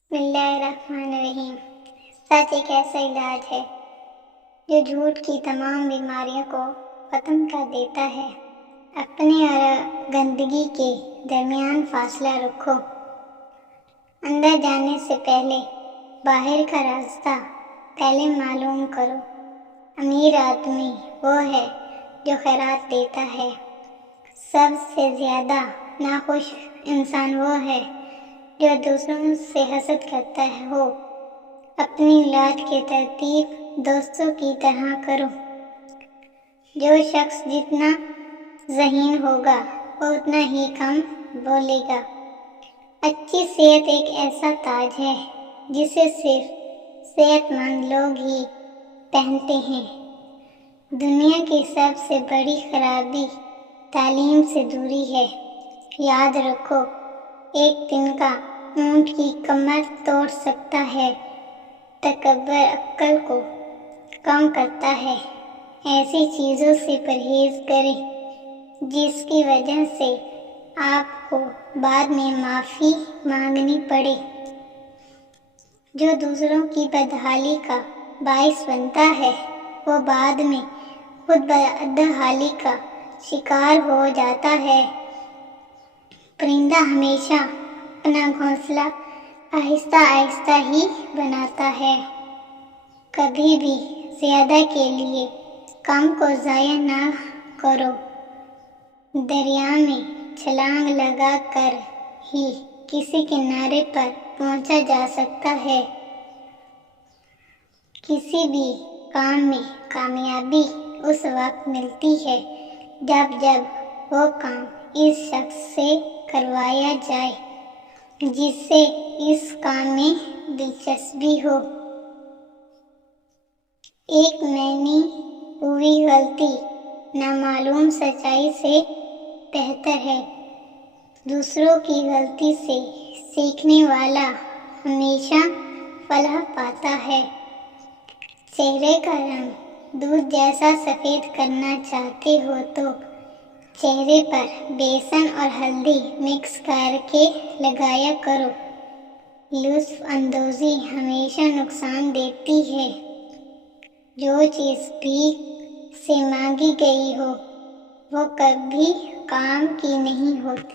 بسم اللہ الرحمن الرحیم۔ سچ ایک ایسا علاج ہے جو جھوٹ کی تمام بیماریوں کو ختم کر دیتا ہے۔ اپنے اور گندگی کے درمیان فاصلہ رکھو۔ اندر جانے سے پہلے باہر کا راستہ پہلے معلوم کرو۔ امیر آدمی وہ ہے جو خیرات دیتا ہے۔ سب سے زیادہ ناخوش انسان وہ ہے جو دوسروں سے حسد کرتا ہو۔ اپنی اولاد کی ترتیب دوستوں کی طرح کرو۔ جو شخص جتنا ذہین ہوگا وہ اتنا ہی کم بولے گا۔ اچھی صحت ایک ایسا تاج ہے جسے صرف صحت مند لوگ ہی پہنتے ہیں۔ دنیا کی سب سے بڑی خرابی تعلیم سے دوری ہے۔ یاد رکھو، ایک دن کا اونٹ کی کمر توڑ سکتا ہے۔ تکبر عقل کو کم کرتا ہے۔ ایسی چیزوں سے پرہیز کریں جس کی وجہ سے آپ کو بعد میں معافی مانگنی پڑے۔ جو دوسروں کی بدحالی کا باعث بنتا ہے وہ بعد میں خود بدحالی کا شکار ہو جاتا ہے۔ پرندہ ہمیشہ اپنا گھونسلہ آہستہ آہستہ ہی بناتا ہے۔ کبھی بھی زیادہ کے لیے کم کو ضائع نہ کرو۔ دریا میں چھلانگ لگا کر ہی کسی کنارے پر پہنچا جا سکتا ہے۔ کسی بھی کام میں کامیابی اس وقت ملتی ہے جب وہ کام اس شخص سے کروایا جائے جس سے اس کام میں دلچسپی ہو۔ ایک منی ہوئی غلطی نامعلوم سچائی سے بہتر ہے۔ دوسروں کی غلطی سے سیکھنے والا ہمیشہ فلاح پاتا ہے۔ چہرے کا رنگ دودھ جیسا سفید کرنا چاہتے ہو تو چہرے پر بیسن اور ہلدی مکس کر کے لگایا کرو۔ لطف اندوزی ہمیشہ نقصان دیتی ہے۔ جو چیز بھیک سے مانگی گئی ہو وہ کبھی کام کی نہیں ہوتی۔